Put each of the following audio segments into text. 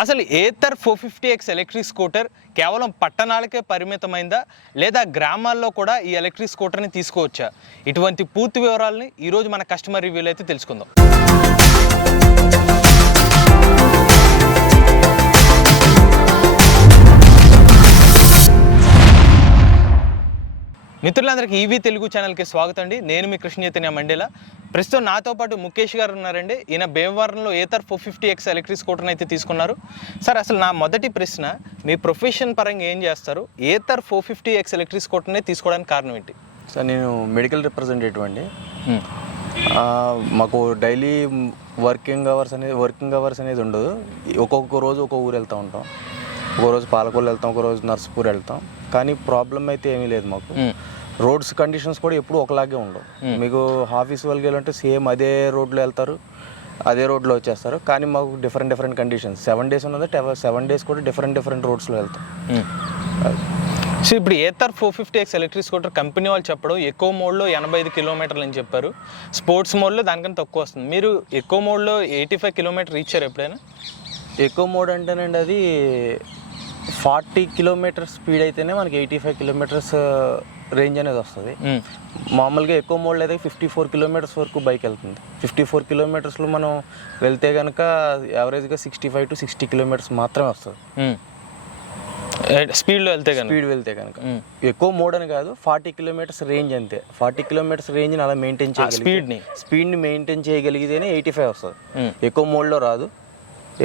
అసలు Ather 450X electric scooter కేవలం పట్టణాలకే పరిమితమైందా లేదా గ్రామాల్లో కూడా ఈ ఎలక్ట్రిక్ స్కూటర్ని తీసుకోవచ్చా? ఇటువంటి పూర్తి వివరాలని ఈరోజు మన కస్టమర్ రివ్యూలో అయితే తెలుసుకుందాం. మిత్రులందరికీ ఈవీ తెలుగు ఛానల్కి స్వాగతం అండి. నేను మీ కృష్ణ చైతన్య మండేలా. ప్రస్తుతం నాతో పాటు ముఖేష్ గారు ఉన్నారండి. ఈయన భీమవరంలో ఏథర్ 450X ఎలక్ట్రిక్ స్కూటర్ని అయితే తీసుకున్నారు. సార్, అసలు నా మొదటి ప్రశ్న, మీ ప్రొఫెషన్ పరంగా ఏం చేస్తారు? ఏథర్ 450X ఎలక్ట్రిక్ స్కూటర్ని తీసుకోవడానికి కారణం ఏంటి? సార్, నేను మెడికల్ రిప్రజెంటేటివ్ అండి. మాకు డైలీ వర్కింగ్ అవర్స్ అనేది ఉండదు. ఒక్కొక్క రోజు ఒక్కొక్క ఊరు వెళ్తూ ఉంటాం. ఒక రోజు పాలకొల్లు వెళ్తాం, ఒక రోజు నర్సపూర్ వెళ్తాం. కానీ ప్రాబ్లం అయితే ఏమీ లేదు మాకు. రోడ్స్ కండిషన్స్ కూడా ఎప్పుడు ఒకలాగే ఉండవు. మీకు ఆఫీస్ వాళ్ళకి వెళ్ళాలంటే సేమ్ అదే రోడ్లో వెళ్తారు, అదే రోడ్లో వచ్చేస్తారు. కానీ మాకు డిఫరెంట్ కండిషన్స్. 7 days ఉన్నది, 7 days కూడా డిఫరెంట్ రోడ్స్లో వెళ్తాం. సో ఇప్పుడు Ather 450X electric scooter company వాళ్ళు చెప్పడం ఎకో మోడ్లో 85 కిలోమీటర్లు అని చెప్పారు. స్పోర్ట్స్ మోడ్లో దానికన్నా తక్కువ వస్తుంది. మీరు ఎకో మోడ్లో 85 కిలోమీటర్ ఇచ్చారు ఎప్పుడైనా? ఎకో మోడ్ అంటేనండి అది 40 కిలోమీటర్స్ స్పీడ్ అయితేనే మనకి 85 కిలోమీటర్స్ రేంజ్ అనేది వస్తుంది. మామూలుగా ఎక్కువ మోడ్లో అయితే 54 కిలోమీటర్స్ వరకు బైక్ వెళ్తుంది. 54 కిలోమీటర్స్లో మనం వెళ్తే కనుక యావరేజ్గా 65 to 60 కిలోమీటర్స్ మాత్రమే వస్తుంది స్పీడ్ వెళ్తే కనుక. ఎక్కువ మోడ్ అని కాదు, 40 కిలోమీటర్స్ రేంజ్ అంతే. 40 కిలోమీటర్స్ రేంజ్ని అలా మెయింటైన్ చేయగలిగి స్పీడ్ని మెయింటైన్ చేయగలిగితేనే 85 వస్తుంది. ఎక్కువ మోడ్లో రాదు.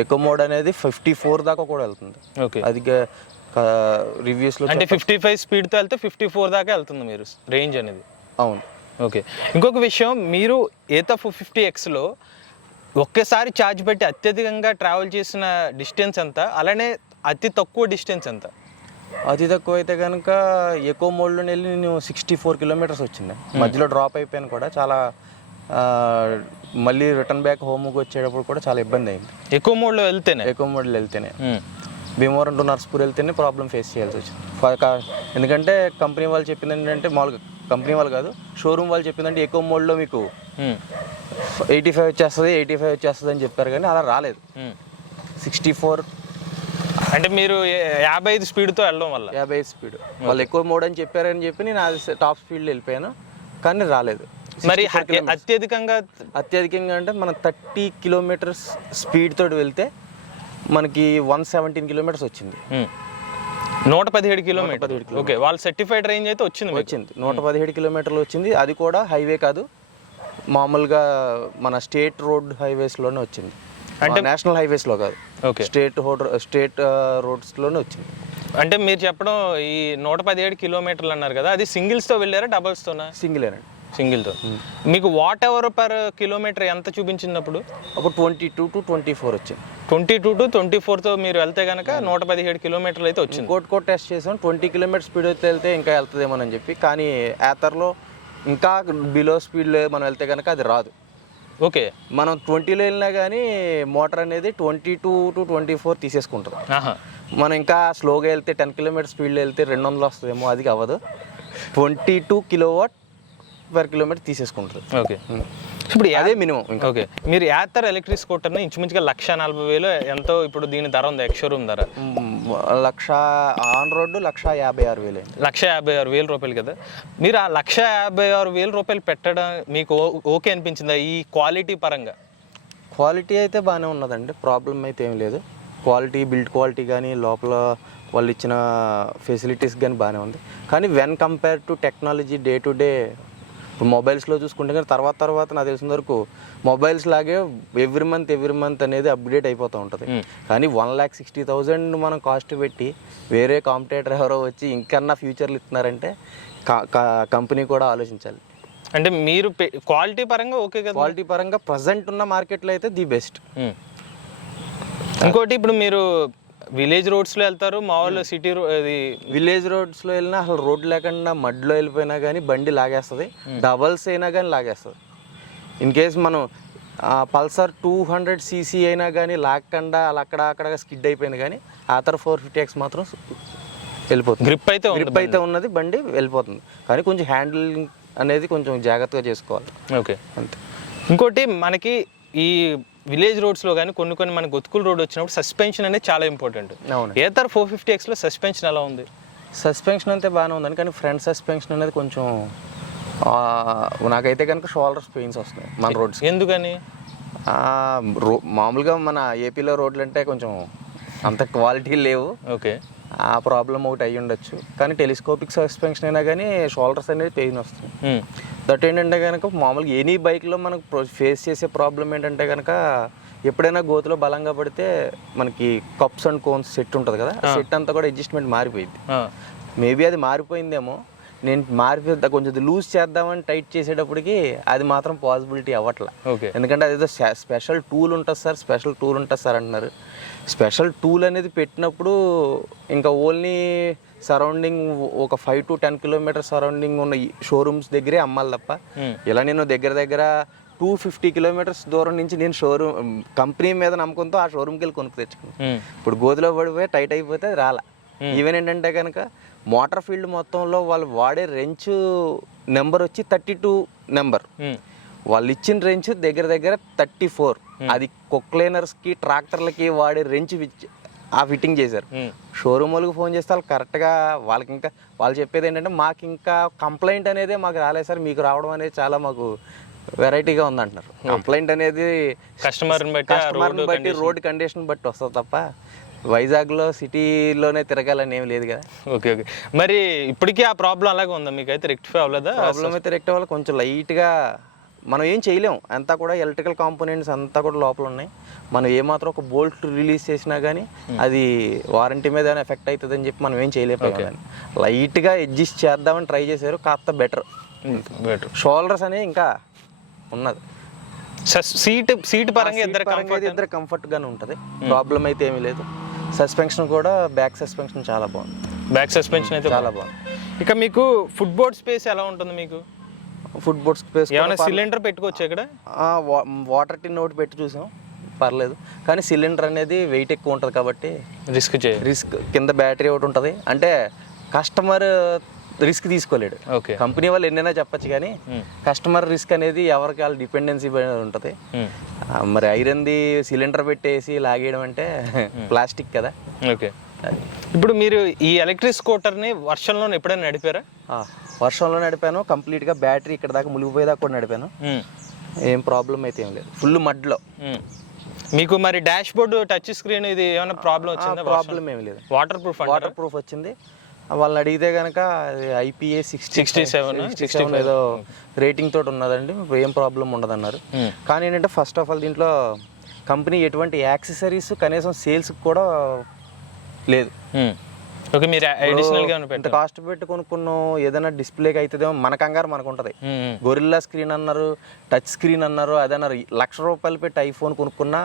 ఎక్కువ మోడ్ అనేది 54 దాకా కూడా వెళ్తుంది. అది రివ్యూస్లో అంటే 55 స్పీడ్తో వెళ్తే 54 దాకా వెళ్తుంది మీరు రేంజ్ అనేది. అవును. ఓకే. ఇంకొక విషయం, మీరు ఏథర్ 450Xలో ఒకేసారి ఛార్జ్ పెట్టి అత్యధికంగా ట్రావెల్ చేసిన డిస్టెన్స్ ఎంత, అలానే అతి తక్కువ డిస్టెన్స్ ఎంత? అతి తక్కువ అయితే కనుక ఎక్కువ మోడ్లో వెళ్ళి నేను 64 కిలోమీటర్స్ వచ్చింది. మధ్యలో డ్రాప్ అయిపోయాను కూడా. చాలా మళ్ళీ రిటర్న్ బ్యాక్ హోమ్కి వచ్చేటప్పుడు కూడా చాలా ఇబ్బంది అయింది. ఎక్కువ మోడ్లో వెళ్తేనే భీమవరం టు నర్సపూర్ వెళ్తేనే ప్రాబ్లం ఫేస్ చేయాల్సి వచ్చింది. ఎందుకంటే కంపెనీ వాళ్ళు చెప్పింది ఏంటంటే, మామూలుగా కంపెనీ వాళ్ళు కాదు, షోరూమ్ వాళ్ళు చెప్పిందంటే ఎక్కువ మోడ్లో మీకు 85 వచ్చేస్తుంది అని చెప్పారు. కానీ అలా రాలేదు. 64 అంటే మీరు 55 స్పీడ్తో వెళ్ళడం వల్ల 55 స్పీడ్ వాళ్ళు ఎక్కువ మోడ్ అని చెప్పారని చెప్పి నేను అది టాప్ స్పీడ్లో వెళ్ళిపోయాను. కానీ రాలేదు. మరి అత్యధికంగా అంటే మనం 30 కిలోమీటర్స్ స్పీడ్ తోటి వెళ్తే మనకి 117 కిలోమీటర్స్ వచ్చింది. 117 కిలోమీటర్. ఓకే, వాళ్ళ సర్టిఫైడ్ రేంజ్ అయితే వచ్చింది 117 కిలోమీటర్లు వచ్చింది. అది కూడా హైవే కాదు, మామూలుగా మన స్టేట్ రోడ్ హైవేస్లోనే వచ్చింది. అంటే నేషనల్ హైవేస్లో కాదు, స్టేట్ రోడ్స్లోనే వచ్చింది. అంటే మీరు చెప్పడం ఈ 117 కిలోమీటర్లు అన్నారు కదా, అది సింగిల్స్తో వెళ్ళారా డబల్స్తోనా? సింగిల్తో. మీకు వాట్ ఎవర్ పర్ కిలోమీటర్ ఎంత చూపించినప్పుడు? అప్పుడు 22 to 24 వచ్చింది. 22 to 24తో మీరు వెళ్తే కనుక 117 కిలోమీటర్లు అయితే వచ్చింది. కోట్ టెస్ట్ చేసాం. 20 కిలోమీటర్ స్పీడ్ అయితే వెళ్తే ఇంకా వెళ్తుందేమోనని చెప్పి. కానీ ఏథర్లో ఇంకా బిలో స్పీడ్లో మనం వెళ్తే కనుక అది రాదు. ఓకే, మనం 20లో వెళ్ళినా కానీ మోటార్ అనేది 22 to 24 తీసేసుకుంటుంది. మనం ఇంకా స్లోగా వెళ్తే 10 కిలోమీటర్ స్పీడ్లో వెళ్తే 200 వస్తుందేమో, అది అవ్వదు. 22 కిలోవాట్ పర్ కిలోమీటర్ తీసేసుకుంటుంది. ఓకే, ఇప్పుడు అదే మినిమం. ఓకే, మీరు ఏథర్ ఎలక్ట్రిక్ స్కూటర్ని ఇంచుమించుగా 1,40,000 ఎంతో ఇప్పుడు దీని ధర ఉంది, ఎక్స్షోరూమ్ ధర ఆన్ రోడ్డు 1,56,000. 1,56,000 రూపాయలు కదా. మీరు ఆ 1,56,000 రూపాయలు పెట్టడం మీకు ఓకే అనిపించిందా ఈ క్వాలిటీ పరంగా? క్వాలిటీ అయితే బాగానే ఉన్నదండి, ప్రాబ్లం అయితే ఏం లేదు. క్వాలిటీ, బిల్డ్ క్వాలిటీ కానీ లోపల వాళ్ళు ఇచ్చిన ఫెసిలిటీస్ కానీ బాగానే ఉంది. కానీ when compare to technology day to day, ఇప్పుడు మొబైల్స్లో చూసుకుంటే కానీ తర్వాత నాకు తెలిసిన వరకు మొబైల్స్ లాగే ఎవ్రీ మంత్ అనేది అప్డేట్ అయిపోతూ ఉంటుంది. కానీ 1,60,000 మనం కాస్ట్ పెట్టి వేరే కాంపిటేటర్ ఎవరో వచ్చి ఇంకన్నా ఫ్యూచర్లు ఇస్తున్నారంటే కంపెనీ కూడా ఆలోచించాలి. అంటే మీరు క్వాలిటీ పరంగా ఓకే కదా? క్వాలిటీ పరంగా ప్రజెంట్ ఉన్న మార్కెట్లో అయితే ది బెస్ట్. ఇంకోటి, ఇప్పుడు మీరు విలేజ్ రోడ్స్లో వెళ్తారు, మామూలు సిటీ విలేజ్ రోడ్స్లో వెళ్ళినా అసలు రోడ్ లేకుండా మడ్లో వెళ్ళిపోయినా కానీ బండి లాగేస్తుంది. డబల్స్ అయినా కానీ లాగేస్తుంది. ఇన్ కేస్ మనం పల్సర్ 200cc అయినా కానీ లాగకుండా అలా అక్కడ స్కిడ్ అయిపోయింది. కానీ ఏథర్ 450X మాత్రం వెళ్ళిపోతుంది. గ్రిప్ అయితే ఉన్నది, బండి వెళ్ళిపోతుంది. కానీ కొంచెం హ్యాండిలింగ్ అనేది కొంచెం జాగ్రత్తగా చేసుకోవాలి. ఓకే, అంతే. ఇంకోటి, మనకి ఈ విలేజ్ రోడ్స్లో కానీ కొన్ని మన గొతుకుల రోడ్ వచ్చినప్పుడు సస్పెన్షన్ అనేది చాలా ఇంపార్టెంట్. అవును. ఏతర్ 450Xలో సస్పెన్షన్ ఎలా ఉంది? సస్పెన్షన్ అంతే బాగానే ఉందండి, కానీ ఫ్రంట్ సస్పెన్షన్ అనేది కొంచెం నాకైతే కనుక షోల్డర్స్ పెయిన్స్ వస్తున్నాయి మన రోడ్స్. ఎందుకని? మామూలుగా మన ఏపీలో రోడ్లు అంటే కొంచెం అంత క్వాలిటీ లేవు. ఓకే, ఆ ప్రాబ్లం ఒకటి అయ్యి ఉండొచ్చు. కానీ టెలిస్కోపిక్ సస్పెన్షన్ అయినా కానీ షోల్డర్స్ అనేది పెయిన్ వస్తుంది. దట్ ఏంటంటే కనుక మామూలుగా ఎనీ బైక్లో మనకు ఫేస్ చేసే ప్రాబ్లం ఏంటంటే కనుక ఎప్పుడైనా గోతులో బలంగా పడితే మనకి కప్స్ అండ్ కోన్స్ సెట్ ఉంటుంది కదా, సెట్ అంతా కూడా అడ్జస్ట్మెంట్ మారిపోయింది. మేబీ అది మారిపోయిందేమో, నేను మారిపోద్దా కొంచెం లూజ్ చేద్దామని టైట్ చేసేటప్పటికి అది మాత్రం పాసిబిలిటీ అవ్వట్లే. ఎందుకంటే అదేదో స్పెషల్ టూల్ ఉంటుంది సార్, స్పెషల్ టూల్ ఉంటుంది సార్ అంటున్నారు. స్పెషల్ టూల్ అనేది పెట్టినప్పుడు ఇంకా ఓన్లీ సరౌండింగ్ ఒక 5 to 10 kilometers సరౌండింగ్ ఉన్న షోరూమ్స్ దగ్గరే అమ్మాలి తప్ప, ఇలా నేను దగ్గర 250 kilometers దూరం నుంచి నేను షోరూమ్ కంపెనీ మీద నమ్మకంతో ఆ షోరూమ్కి వెళ్ళి కొనుక్కు తెచ్చుకున్నాను. ఇప్పుడు గోతులో పడిపోయి టైట్ అయిపోతే అది రాలా. ఈవెన్ ఏంటంటే కనుక మోటార్ ఫీల్డ్ మొత్తంలో వాళ్ళు వాడే రెంచ్ నెంబర్ వచ్చి 32 నెంబర్, వాళ్ళు ఇచ్చిన రెంచ్ దగ్గర 34. అది కొక్లైనర్స్కి ట్రాక్టర్లకి వాడే రెంచ్ ఆ ఫిట్టింగ్ చేశారు. షోరూమ్ వాళ్ళకి ఫోన్ చేస్తే వాళ్ళు కరెక్ట్గా వాళ్ళకి ఇంకా వాళ్ళు చెప్పేది ఏంటంటే మాకు ఇంకా కంప్లైంట్ అనేది మాకు రాలేదు సార్, మీకు రావడం అనేది చాలా మాకు వెరైటీగా ఉందంటున్నారు. కంప్లైంట్ అనేది కస్టమర్ని బట్టి రోడ్ కండిషన్ బట్టి వస్తుంది తప్ప వైజాగ్లో సిటీలోనే తిరగాలని ఏం లేదు కదా. ఓకే, మరి ఇప్పటికీ ఆ ప్రాబ్లం అలాగే ఉందా? మీకు అయితే రెక్టిఫై అవ్వలేదా? ప్రాబ్లం అయితే రెక్టిఫై అవ్వాలి, కొంచెం లైట్గా మనం ఏం చేయలేము. అంతా కూడా ఎలక్ట్రికల్ కాంపోనెంట్స్ అంతా కూడా లోపల ఉన్నాయి. మనం ఏమాత్రం ఒక బోల్ట్ రిలీజ్ చేసినా కానీ అది వారంటీ మీద ఏమైనా ఎఫెక్ట్ అవుతుంది అని చెప్పి మనం ఏం చేయలేకపోయాం. లైట్గా అడ్జస్ట్ చేద్దామని ట్రై చేశారు, కాస్త బెటర్. షోల్డర్స్ అనేవి ఇంకా ఉన్నది. సీట్ పరంగా ఇద్దరు కంఫర్ట్గానే ఉంటుంది, ప్రాబ్లం అయితే ఏమీ లేదు. సస్పెన్షన్ కూడా బ్యాక్ సస్పెన్షన్ చాలా బాగుంది. బ్యాక్ సస్పెన్షన్ అయితే చాలా బాగుంది. ఇక మీకు ఫుట్ బోర్డ్ స్పేస్ ఎలా ఉంటుంది? మీకు ఫుట్ బోర్డ్ స్పేస్ ఏమైనా సిలిండర్ పెట్టుకోవచ్చు ఇక్కడ? వాటర్ టిన్ ఒకటి పెట్టి చూసాం, పర్లేదు. కానీ సిలిండర్ అనేది వెయిట్ ఎక్కువ ఉంటుంది కాబట్టి రిస్క్. కింద బ్యాటరీ ఒకటి ఉంటుంది, అంటే కస్టమర్ రిస్క్ తీసుకోలేడు. కంపెనీ వాళ్ళు ఎన్నైనా చెప్పచ్చు, కానీ కస్టమర్ రిస్క్ అనేది ఎవరికి వాళ్ళ డిపెండెన్సీ ఉంటుంది. మరి ఐరన్ది సిలిండర్ పెట్టేసి లాగేయడం అంటే ప్లాస్టిక్ కదా. ఓకే, ఇప్పుడు మీరు ఈ ఎలక్ట్రిక్ స్కూటర్ని వర్షంలో ఎప్పుడైనా నడిపారా? వర్షంలో నడిపాను, కంప్లీట్గా బ్యాటరీ ఇక్కడ దాకా మునిగిపోయేదాకా కూడా నడిపాను. ఏం ప్రాబ్లం అయితే ఏం లేదు, ఫుల్ మడ్లో. మీకు మరి డాష్ బోర్డు టచ్ స్క్రీన్ ఇది ఏమైనా ప్రాబ్లం వచ్చిందా? ప్రాబ్లం ఏమి లేదు, వాటర్ ప్రూఫ్ వచ్చింది. వాళ్ళని అడిగితే కనుక IPA 67 ఏదో రేటింగ్ తోటి ఉన్నదండి, ఏం ప్రాబ్లం ఉండదన్నారు. కానీ ఏంటంటే ఫస్ట్ ఆఫ్ ఆల్ దీంట్లో కంపెనీ ఎటువంటి యాక్సెసరీస్ కనీసం సేల్స్ కూడా లేదు. ఓకే, మీరు అడిషనల్గా ఇంత కాస్ట్ పెట్టి కొనుక్కున్నాం, ఏదైనా డిస్ప్లేకి అవుతుందేమో మన కంగారు మనకు ఉంటుంది. గొరిల్లా స్క్రీన్ అన్నారు, టచ్ స్క్రీన్ అన్నారు, అదన్నారు. ₹1,00,000 పెట్టి ఐఫోన్ కొనుక్కున్నా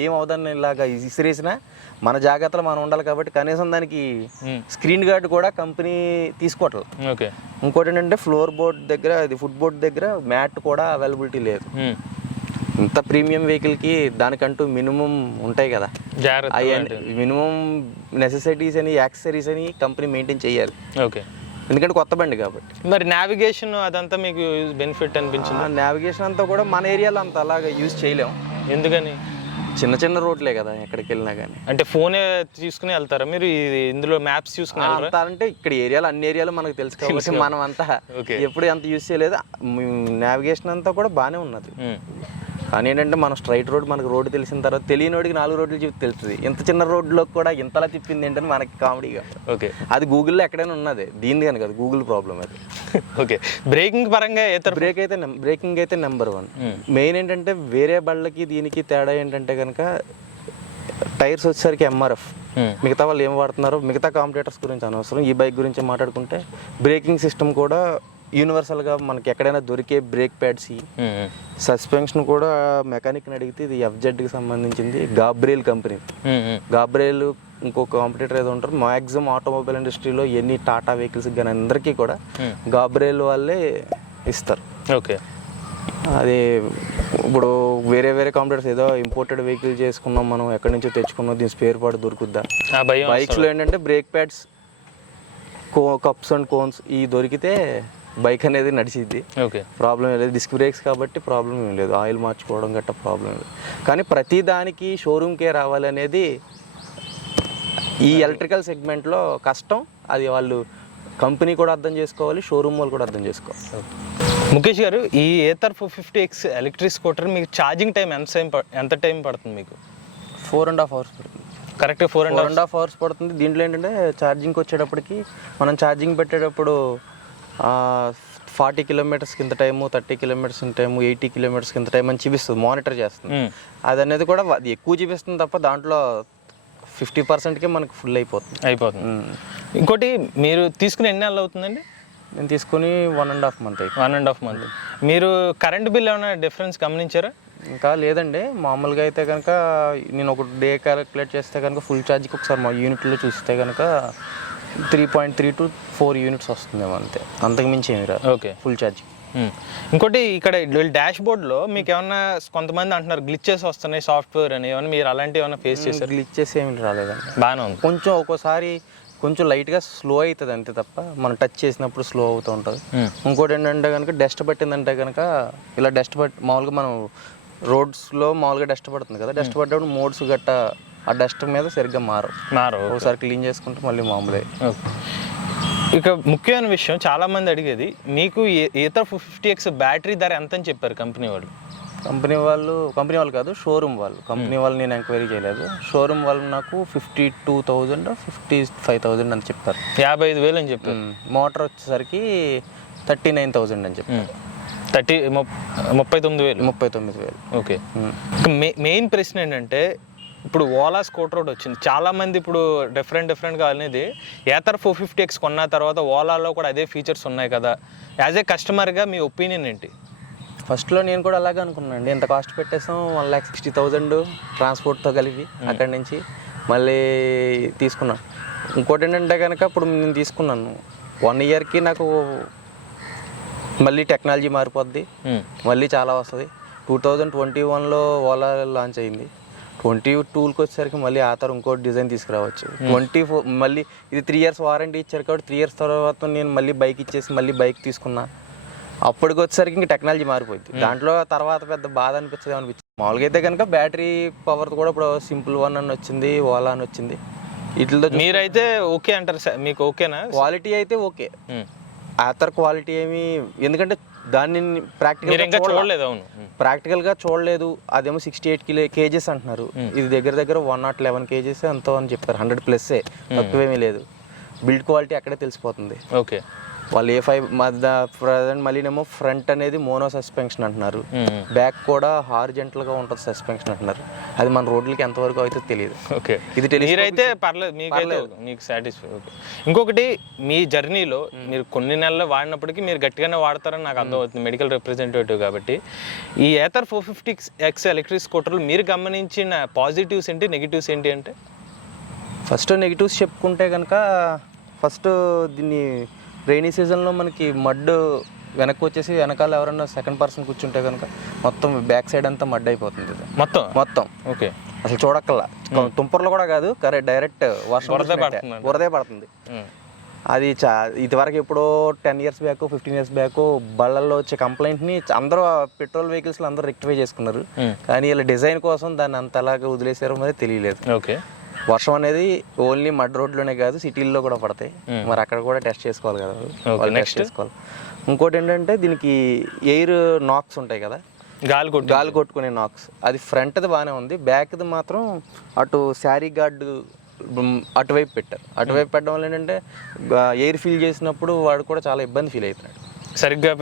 ఏం అవుదని ఇలాగా ఇసిరేసినా మన జాగ్రత్తలో మనం ఉండాలి కాబట్టి కనీసం దానికి స్క్రీన్ గార్డ్ కూడా కంపెనీ తీసుకోవట్లేదు. ఓకే, ఇంకోటి ఏంటంటే ఫ్లోర్ బోర్డ్ దగ్గర, అది ఫుట్ బోర్డ్ దగ్గర మ్యాట్ కూడా అవైలబిలిటీ లేదు. ఇంత ప్రీమియం వెహికల్కి దానికంటూ మినిమం ఉంటాయి కదా, మినిమం నెసెసిటీస్ అని యాక్సెసరీస్ అని కంపెనీ మెయింటైన్ చేయాలి. ఓకే, ఎందుకంటే కొత్త బండి కాబట్టి. మరి నావిగేషన్ అదంతా మీకు బెనిఫిట్ అనిపించింది? నావిగేషన్ అంతా కూడా మన ఏరియాలో అంత అలాగా యూజ్ చేయలేము. ఎందుకని? చిన్న రోడ్లే కదా, ఎక్కడికి వెళ్ళినా కానీ. అంటే ఫోనే తీసుకుని వెళ్తారా మీరు? ఇందులో మ్యాప్స్ చూసుకుని అంతా అంటే ఇక్కడ ఏరియాలో అన్ని ఏరియాలు మనకు తెలుసు కాబట్టి మనం అంతా ఎప్పుడు అంత యూజ్ చేయలేదు. నావిగేషన్ అంతా కూడా బాగానే ఉన్నది. కానీ ఏంటంటే మనం స్ట్రైట్ రోడ్, మనకు రోడ్డు తెలిసిన తర్వాత తెలియని వాడికి 4 రోడ్లు చెప్పి తెలుస్తుంది. ఇంత చిన్న రోడ్లో కూడా ఇంతలా తిప్పింది ఏంటని మనకి కామెడీగా. ఓకే, అది గూగుల్లో ఎక్కడైనా ఉన్నది, దీని కానీ కదా గూగుల్ ప్రాబ్లం అది. ఓకే, బ్రేకింగ్ పరంగా బ్రేకింగ్ అయితే నెంబర్ 1. మెయిన్ ఏంటంటే వేరే బళ్ళకి దీనికి తేడా ఏంటంటే కనుక టైర్స్ వచ్చేసరికి MRF. మిగతా వాళ్ళు ఏం వాడుతున్నారో, మిగతా కాంపిటేటర్స్ గురించి అనవసరం, ఈ బైక్ గురించి మాట్లాడుకుంటే బ్రేకింగ్ సిస్టమ్ కూడా యూనివర్సల్గా మనకి ఎక్కడైనా దొరికే బ్రేక్ ప్యాడ్స్. సస్పెన్షన్ కూడా మెకానిక్ని అడిగితే ఇది FZకి సంబంధించింది, గాబ్రియల్ కంపెనీ. గాబ్రియల్ ఇంకొక కాంపిటేటర్ ఏదో ఉంటారు. మ్యాక్సిమం ఆటోమొబైల్ ఇండస్ట్రీలో ఎన్ని టాటా వెహికల్స్ కానీ అందరికీ కూడా గాబ్రియల్ వాళ్ళే ఇస్తారు. ఓకే, అది ఇప్పుడు వేరే కాంపిటేటర్స్ ఏదో ఇంపోర్టెడ్ వెహికల్ చేసుకున్నాం మనం, ఎక్కడి నుంచో తెచ్చుకున్నాం, దీని స్పేర్ పార్ట్ దొరుకుద్దా? బైక్స్లో ఏంటంటే brake pads, cups and cones ఇవి దొరికితే బైక్ అనేది నడిచిద్ది, ఓకే. ప్రాబ్లం ఏం లేదు. డిస్క్ బ్రేక్స్ కాబట్టి ప్రాబ్లం ఏం లేదు, ఆయిల్ మార్చుకోవడం గట్ట ప్రాబ్లం లేదు. కానీ ప్రతి దానికి షోరూమ్కే రావాలనేది ఈ ఎలక్ట్రికల్ సెగ్మెంట్లో కష్టం. అది వాళ్ళు కంపెనీ కూడా అర్థం చేసుకోవాలి, షోరూమ్ వాళ్ళు కూడా అర్థం చేసుకోవాలి. ముఖేష్ గారు, ఈ ఏథర్ 450X ఎలక్ట్రిక్ స్కూటర్ మీకు ఛార్జింగ్ టైం ఎంత టైం పడుతుంది మీకు? 4.5 hours పడుతుంది. కరెక్ట్గా 4.5 hours పడుతుంది. దీంట్లో ఏంటంటే ఛార్జింగ్కి వచ్చేటప్పటికి మనం ఛార్జింగ్ పెట్టేటప్పుడు 40 kilometers కింద టైము, 30 kilometers టైము, 80 kilometers కింద టైం అని చూపిస్తుంది, మానిటర్ చేస్తుంది. అది అనేది కూడా అది ఎక్కువ చూపిస్తుంది తప్ప దాంట్లో 50%కే మనకు ఫుల్ అయిపోతుంది. ఇంకోటి, మీరు తీసుకుని ఎన్ని నెలలు అవుతుందండి? నేను తీసుకుని 1.5 months అయితే. 1.5 month. మీరు కరెంట్ బిల్ ఏమైనా డిఫరెన్స్ గమనించారా? ఇంకా లేదండి. మామూలుగా అయితే కనుక నేను ఒక డే క్యాలిక్యులేట్ చేస్తే కనుక ఫుల్ ఛార్జ్కి ఒకసారి మా యూనిట్లో చూస్తే కనుక 3.3 to 4 units వస్తుందేమో, అంతే, అంతకుమించి ఏమి రాదు. Okay, full charge. ఇంకోటి, ఇక్కడ డాష్ బోర్డ్లో మీకు ఏమన్నా కొంతమంది అంటున్నారు గ్లిచెస్ వస్తున్నాయి సాఫ్ట్వేర్ అని, ఏమన్నా మీరు అలాంటివి ఏమైనా ఫేస్ చేశారు? గ్లిచెస్ ఏమి రాలేదండి, బాగానే ఉంది. కొంచెం ఒక్కోసారి కొంచెం లైట్గా స్లో అవుతుంది అంతే తప్ప, మనం టచ్ చేసినప్పుడు స్లో అవుతూ ఉంటుంది. ఇంకోటి ఏంటంటే కనుక డస్ట్ పట్టిందంటే కనుక ఇలా డస్ట్ మామూలుగా మనం రోడ్స్లో మామూలుగా డస్ట్ పడుతుంది కదా, డస్ట్ పడ్డప్పుడు మోడ్స్ గట్ట ఆ డస్ట్ మీద సరిగ్గా మారు ఒకసారి క్లీన్ చేసుకుంటే మళ్ళీ మామూలే. ఇక ముఖ్యమైన విషయం, చాలామంది అడిగేది, మీకు ఏథర్ 450X బ్యాటరీ ధర ఎంత అని చెప్పారు కంపెనీ వాళ్ళు? కంపెనీ వాళ్ళు కాదు, షోరూమ్ వాళ్ళు. కంపెనీ వాళ్ళు నేను ఎంక్వైరీ చేయలేదు. షోరూమ్ వాళ్ళు నాకు 52,000 55,000 అని చెప్పారు. 55,000 అని చెప్పారు. మోటార్ వచ్చేసరికి 39,000 అని చెప్పారు. 39,000. ఓకే. మెయిన్ ప్రశ్న ఏంటంటే, ఇప్పుడు ఓలా స్కూటర్ ఒకటి వచ్చింది, చాలామంది ఇప్పుడు డిఫరెంట్గా అనేది ఏథర్ 450X కొన్న తర్వాత ఓలాలో కూడా అదే ఫీచర్స్ ఉన్నాయి కదా, యాజ్ ఏ కస్టమర్గా మీ ఒపీనియన్ ఏంటి? ఫస్ట్లో నేను కూడా అలాగే అనుకున్నాను. ఎంత కాస్ట్ పెట్టేసాం, 1,60,000 ట్రాన్స్పోర్ట్తో కలిపి అక్కడి నుంచి మళ్ళీ తీసుకున్నాను. ఇంకోటి ఏంటంటే కనుక ఇప్పుడు నేను తీసుకున్నాను 1 yearకి నాకు మళ్ళీ టెక్నాలజీ మారిపోద్ది, మళ్ళీ చాలా వస్తుంది. 2021లో ఓలా లాంచ్ అయింది. 22కి వచ్చేసరికి మళ్ళీ ఆ తర్వాత ఇంకో డిజైన్ తీసుకురావచ్చు. 24 మళ్ళీ ఇది 3 years వారంటీ ఇచ్చారు కాబట్టి 3 years తర్వాత నేను మళ్ళీ బైక్ ఇచ్చేసి మళ్ళీ బైక్ తీసుకున్నా. అప్పటికి వచ్చేసరికి ఇంక టెక్నాలజీ మారిపోయింది. దాంట్లో తర్వాత పెద్ద బాధ అనిపించదు అనిపించింది. మామూలుగా అయితే కనుక బ్యాటరీ పవర్ కూడా ఇప్పుడు సింపుల్ 1 అని వచ్చింది, ఓలా అని వచ్చింది. వీటితో మీరైతే ఓకే అంటారు సార్? మీకు ఓకేనా? క్వాలిటీ అయితే ఓకే, ఆథర్ క్వాలిటీ ఏమి, ఎందుకంటే దాన్ని ప్రాక్టికల్గా చూడలేదు. అదేమో 68 kgs అంటున్నారు, ఇది దగ్గర 111 kgs ఎంతో అని చెప్తారు. 100+ తక్కువేమీ లేదు. బిల్డ్ క్వాలిటీ అక్కడే తెలిసిపోతుంది. ఓకే, వాళ్ళు A5 ప్రజెంట్ మళ్ళీనేమో ఫ్రంట్ అనేది మోనో సస్పెన్షన్ అంటున్నారు, బ్యాక్ కూడా హారిజెంటల్గా ఉంటుంది సస్పెన్షన్ అంటున్నారు. అది మన రోడ్లకి ఎంతవరకు అయితే తెలియదు. ఓకే, ఇది మీరైతే పర్లేదు, మీకు సాటిస్ఫై. ఓకే. ఇంకొకటి, మీ జర్నీలో మీరు కొన్ని నెలలు వాడినప్పటికీ మీరు గట్టిగానే వాడతారని నాకు అర్థమవుతుంది, మెడికల్ రిప్రజెంటేటివ్ కాబట్టి. ఈ ఏథర్ 450X ఎలక్ట్రిక్ స్కూటర్లు మీరు గమనించిన పాజిటివ్స్ ఏంటి, నెగిటివ్స్ ఏంటి అంటే? ఫస్ట్ నెగిటివ్స్ చెప్పుకుంటే కనుక, ఫస్ట్ దీన్ని రైనీ సీజన్లో మనకి మడ్ వెనక్కి వచ్చేసి వెనకాల ఎవరన్నా సెకండ్ పర్సన్ కూర్చుంటే కనుక మొత్తం బ్యాక్ సైడ్ అంతా మడ్ అయిపోతుంది. మొత్తం ఓకే, అసలు చూడక్కల్లా, తుంపర్లో కూడా కాదు, డైరెక్ట్ వర్షం బురదే పడుతుంది. అది ఇదివరకు ఎప్పుడో 10 years బ్యాక్ 15 years బ్యాక్ బళ్ళల్లో వచ్చే కంప్లైంట్ని అందరూ పెట్రోల్ వెహికల్స్లో అందరూ రెక్టిఫై చేసుకున్నారు. కానీ ఇలా డిజైన్ కోసం దాన్ని అంతలాగా వదిలేసారో మరి తెలియలేదు. ఓకే, వర్షం అనేది ఓన్లీ మడ్ రోడ్లోనే కాదు, సిటీల్లో కూడా పడతాయి. మరి అక్కడ కూడా టెస్ట్ చేసుకోవాలి కదా, టెస్ట్ చేసుకోవాలి. ఇంకోటి ఏంటంటే దీనికి ఎయిర్ నాక్స్ ఉంటాయి కదా, గాలి కొట్టుకునే నాక్స్, అది ఫ్రంట్ది బాగానే ఉంది, బ్యాక్ది మాత్రం అటు శారీ గార్డు అటువైపు పెట్టారు. అటువైపు పెట్టడం వల్ల ఏంటంటే ఎయిర్ ఫీల్ చేసినప్పుడు వాడు కూడా చాలా ఇబ్బంది ఫీల్ అవుతున్నాడు. సరిగ్గా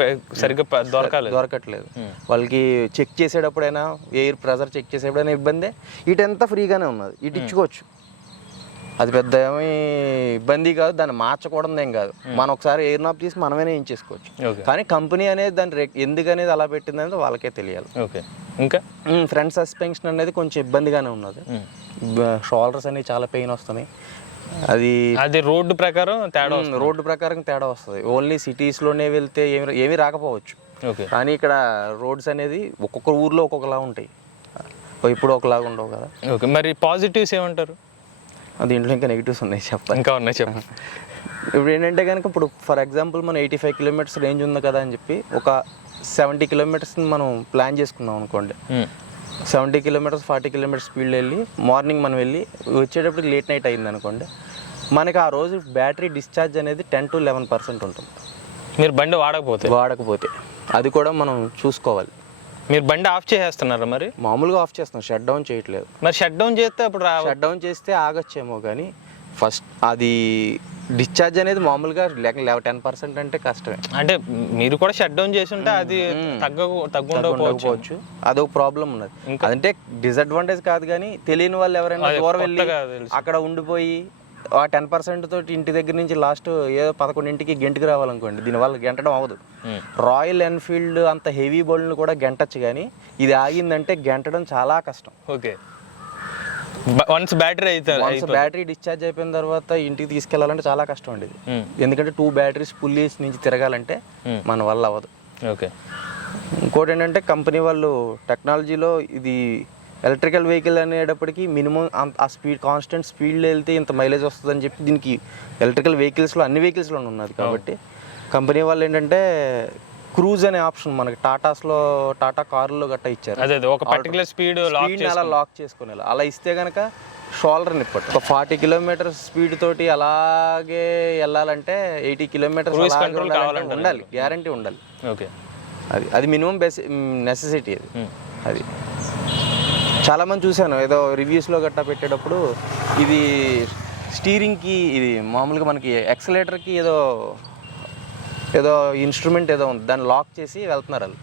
దొరకట్లేదు. వాళ్ళకి చెక్ చేసేటప్పుడైనా ఎయిర్ ప్రెజర్ చెక్ చేసేటప్పుడైనా ఇబ్బందే. ఇటంతా ఫ్రీగానే ఉన్నది, ఇటు ఇచ్చుకోవచ్చు, అది పెద్ద ఏమీ ఇబ్బంది కాదు. దాన్ని మార్చకూడదు ఏం కాదు, మనం ఒకసారి ఎయిర్ నాప్ తీసి మనమే ఏం చేసుకోవచ్చు. కానీ కంపెనీ అనేది దాన్ని ఎందుకనేది అలా పెట్టింది అనేది వాళ్ళకే తెలియాలి. ఓకే, ఇంకా ఫ్రంట్ సస్పెన్షన్ అనేది కొంచెం ఇబ్బందిగానే ఉన్నది. షోల్డర్స్ అనేవి చాలా పెయిన్ వస్తున్నాయి. అది రోడ్డు ప్రకారం తేడా వస్తుంది. ఓన్లీ సిటీస్లోనే వెళ్తే ఏమీ రాకపోవచ్చు. కానీ ఇక్కడ రోడ్స్ అనేది ఒక్కొక్క ఊర్లో ఒక్కొక్కలా ఉంటాయి, ఇప్పుడు ఒకలాగా ఉండవు కదా. ఓకే, మరి పాజిటివ్స్ ఏమంటారు? దీంట్లో ఇంకా నెగిటివ్స్ ఉన్నాయి చెప్పాలి. ఇంకా ఉన్నాయి చెప్పు. ఇప్పుడు ఏంటంటే కనుక ఇప్పుడు ఫర్ ఎగ్జాంపుల్ మనం 85 కిలోమీటర్స్ రేంజ్ ఉంది కదా అని చెప్పి ఒక 70 కిలోమీటర్స్ని మనం ప్లాన్ చేసుకున్నాం అనుకోండి. 70 కిలోమీటర్స్ 40 కిలోమీటర్స్ స్పీడ్ వెళ్ళి మార్నింగ్ మనం వెళ్ళి వచ్చేటప్పటికి లేట్ నైట్ అయింది అనుకోండి, మనకి ఆ రోజు బ్యాటరీ డిశ్చార్జ్ అనేది 10 to 11% ఉంటుంది. మీరు బండి వాడకపోతే అది కూడా మనం చూసుకోవాలి. మీరు బండి ఆఫ్ చేసేస్తున్నారా మరి? మామూలుగా ఆఫ్ చేస్తాం, షట్ డౌన్ చేయట్లేదు. మరి షట్ డౌన్ చేస్తే అప్పుడు షట్ డౌన్ చేస్తే ఆగొచ్చేమో, కానీ ఫస్ట్ అది డిశ్చార్జ్ అనేది మామూలుగా 10% అంటే కష్టమే. అంటే మీరు కూడా షట్ డౌన్ చేసి ఉంటే అది తగ్గుండకపోవచ్చు. అదొక ప్రాబ్లం ఉన్నది. అంటే డిసడ్వాంటేజ్ కాదు, కానీ తెలియని వాళ్ళు ఎవరైనా దూరం వెళ్ళి అక్కడ ఉండిపోయి ఆ 10% తోటి ఇంటి దగ్గర నుంచి లాస్ట్ ఏదో 11ంటికి గంటకి రావాలనుకోండి, దీనివల్ల గంటడం అవ్వదు. రాయల్ ఎన్ఫీల్డ్ అంత హెవీ బోల్డ్ని కూడా గంటచ్చు, కానీ ఇది ఆగిందంటే గంటడం చాలా కష్టం. ఓకే, వన్స్ బ్యాటరీ డిశ్చార్జ్ అయిపోయిన తర్వాత ఇంటికి తీసుకెళ్లాలంటే చాలా కష్టం అండి ఇది. ఎందుకంటే 2 బ్యాటరీస్ పుల్లీస్ నుంచి తిరగాలంటే మన వల్ల అవ్వదు. ఓకే, ఇంకోటి ఏంటంటే కంపెనీ వాళ్ళు టెక్నాలజీలో ఇది ఎలక్ట్రికల్ వెహికల్ అనేటప్పటికి మినిమం ఆ స్పీడ్ కాన్స్టెంట్ స్పీడ్లో వెళ్తే ఇంత మైలేజ్ వస్తుందని చెప్పి దీనికి ఎలక్ట్రికల్ వెహికల్స్లో అన్ని వెహికల్స్లో ఉన్నది కాబట్టి కంపెనీ వాళ్ళు ఏంటంటే క్రూజ్ అనే ఆప్షన్ మనకి టాటా కార్లో గట్టా ఇచ్చారు. ఒక పర్టికులర్ స్పీడ్ అలా లాక్ చేసుకునేలా అలా ఇస్తే కనుక షోల్డర్ నిప్పట్టు ఒక 40 కిలోమీటర్స్ స్పీడ్ తోటి అలాగే వెళ్ళాలంటే 80 కిలోమీటర్స్ ఉండాలి, గ్యారంటీ ఉండాలి. ఓకే, అది మినిమం నెసెసిటీ అది చాలామంది చూశాను ఏదో రివ్యూస్లో గట్టా పెట్టేటప్పుడు, ఇది స్టీరింగ్కి ఇది మామూలుగా మనకి ఎక్సలేటర్కి ఏదో ఇన్స్ట్రుమెంట్ ఏదో ఉంది, దాన్ని లాక్ చేసి వెళ్తున్నారు వాళ్ళు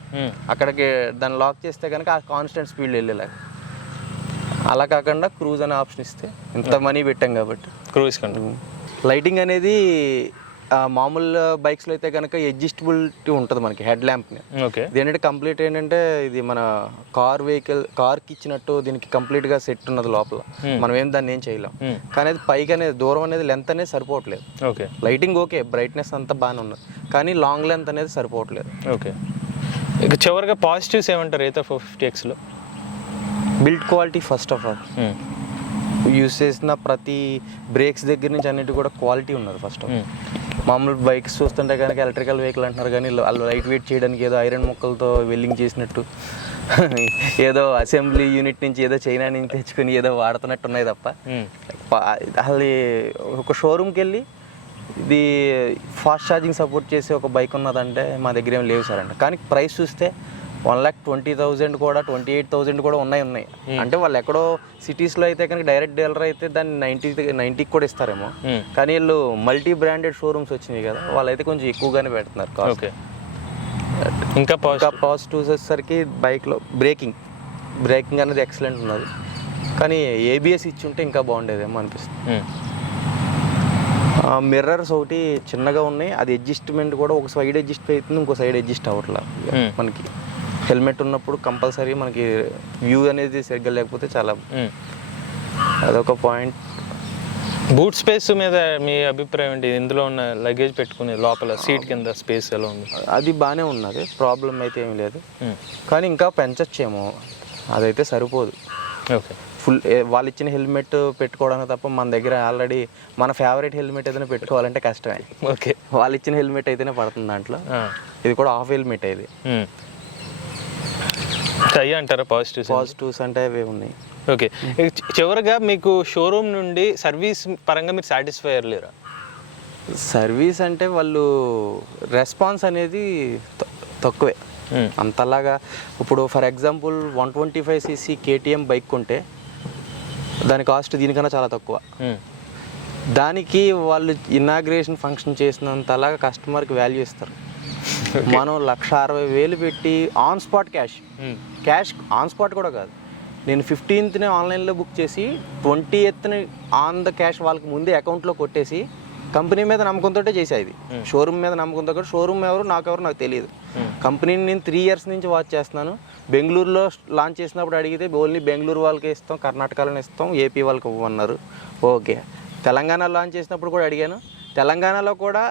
అక్కడికి. దాన్ని లాక్ చేస్తే కనుక ఆ కాన్స్టెంట్ స్పీడ్ వెళ్ళేలాగా. అలా కాకుండా క్రూజ్ అనే ఆప్షన్ ఇస్తే ఇంత మనీ పెట్టాం కాబట్టి క్రూజ్ కంట్రోల్. లైటింగ్ అనేది మామూలు బైక్స్లో అయితే కనుక అడ్జస్టబిలిటీ ఉంటుంది మనకి హెడ్ ల్యాంప్ని. ఓకే, ఏంటంటే కంప్లీట్ ఏంటంటే ఇది మన కార్కి ఇచ్చినట్టు దీనికి కంప్లీట్గా సెట్ ఉన్నది లోపల, మనం దాన్ని ఏం చేయలేం. కానీ అది పైకి అనేది దూరం అనేది లెంత్ అనేది సరిపోవట్లేదు. ఓకే, లైటింగ్ ఓకే, బ్రైట్నెస్ అంతా బాగానే ఉన్నది, కానీ లాంగ్ లెంత్ అనేది సరిపోవట్లేదు. ఓకే, ఇక చివరిగా పాజిటివ్స్ ఏమంటారు ఏథర్ 450Xలో? Build quality first of all. Use చేసిన ప్రతి బ్రేక్స్ దగ్గర నుంచి అన్నిటి కూడా క్వాలిటీ ఉన్నారు ఫస్ట్ ఆఫ్ ఆల్. మామూలు బైక్స్ చూస్తుంటే కనుక ఎలక్ట్రికల్ వెహికల్ అంటున్నారు, కానీ వాళ్ళు లైట్ వెయిట్ చేయడానికి ఏదో ఐరన్ ముక్కలతో వెల్డింగ్ చేసినట్టు ఏదో అసెంబ్లీ యూనిట్ నుంచి ఏదో చైనా నుంచి తెచ్చుకొని ఏదో వాడుతున్నట్టు ఉన్నాయి తప్ప, అసలు ఒక షోరూమ్కి వెళ్ళి ఇది ఫాస్ట్ ఛార్జింగ్ సపోర్ట్ చేసే ఒక బైక్ ఉన్నదంటే మా దగ్గర ఏం లేవు సార్ అంటే. కానీ ప్రైస్ చూస్తే 1,20,000 కూడా 28,000 కూడా ఉన్నాయి. అంటే వాళ్ళు ఎక్కడో సిటీస్లో అయితే కనుక డైరెక్ట్ డీలర్ అయితే దాన్ని 90కి కూడా ఇస్తారేమో, కానీ వీళ్ళు మల్టీ బ్రాండెడ్ షోరూమ్స్ వచ్చినాయి కదా, వాళ్ళైతే కొంచెం ఎక్కువగానే పెడుతున్నారు కాస్ట్. ఇంకా పాజిటివ్స్ వచ్చేసరికి బైక్లో బ్రేకింగ్ అనేది ఎక్సలెంట్ ఉన్నది, కానీ ఏబిఎస్ ఇచ్చి ఉంటే ఇంకా బాగుండేదేమో అనిపిస్తుంది. మిర్రర్స్ ఒకటి చిన్నగా ఉన్నాయి, అది అడ్జస్ట్మెంట్ కూడా ఒక సైడ్ అడ్జస్ట్ అవుతుంది, ఇంకో సైడ్ అడ్జస్ట్ అవ్వట్లా. మనకి హెల్మెట్ ఉన్నప్పుడు కంపల్సరీ మనకి వ్యూ అనేది సరిగ్గా లేకపోతే చాలా అదొక పాయింట్. బూట్ స్పేస్ మీద మీ అభిప్రాయం ఏంటి? ఇందులో ఉన్న లగేజ్ పెట్టుకునే లోపల సీట్ కింద స్పేస్ ఎలా ఉంది? అది బాగానే ఉన్నది, ప్రాబ్లం అయితే ఏం లేదు, కానీ ఇంకా పెంచచ్చేమో, అదైతే సరిపోదు. ఓకే, ఫుల్ వాళ్ళు ఇచ్చిన హెల్మెట్ పెట్టుకోవడానికి తప్ప మన దగ్గర ఆల్రెడీ మన ఫేవరెట్ హెల్మెట్ ఏదైనా పెట్టుకోవాలంటే కష్టమే. ఓకే, వాళ్ళు ఇచ్చిన హెల్మెట్ అయితేనే పడుతుంది దాంట్లో, ఇది కూడా హాఫ్ హెల్మెట్ ఇది. అంటారా పాజిటివ్స్ అంటే అవే ఉన్నాయి. ఓకే, చివరిగా మీకు షోరూమ్ నుండి సర్వీస్ పరంగా మీరు సాటిస్ఫై అయ్యలేరా? సర్వీస్ అంటే వాళ్ళు రెస్పాన్స్ అనేది తక్కువే అంతలాగా. ఇప్పుడు for example 125cc KTM bike కొంటే దాని కాస్ట్ దీనికన్నా చాలా తక్కువ. దానికి వాళ్ళు ఇనాగ్రేషన్ ఫంక్షన్ చేసినంతలాగా కస్టమర్కి వాల్యూ ఇస్తారు. మనం 1,60,000 పెట్టి on spot cash on spot కూడా కాదు, నేను 15th ఆన్లైన్లో బుక్ చేసి 20th ఆన్ ద క్యాష్ వాళ్ళకి ముందే అకౌంట్లో కొట్టేసి కంపెనీ మీద నమ్మకంతో చేసా. ఇది షోరూమ్ మీద నమ్మకంతో కూడా, షోరూమ్ ఎవరు నాకు తెలియదు. కంపెనీని నేను 3 years నుంచి వాచ్ చేస్తున్నాను. బెంగళూరులో లాంచ్ చేసినప్పుడు అడిగితే ఓన్లీ బెంగళూరు వాళ్ళకి ఇస్తాం, కర్ణాటకలోనే ఇస్తాం, ఏపీ వాళ్ళకి ఇవ్వమన్నారు. ఓకే, తెలంగాణ లాంచ్ చేసినప్పుడు కూడా అడిగాను, తెలంగాణలో కూడా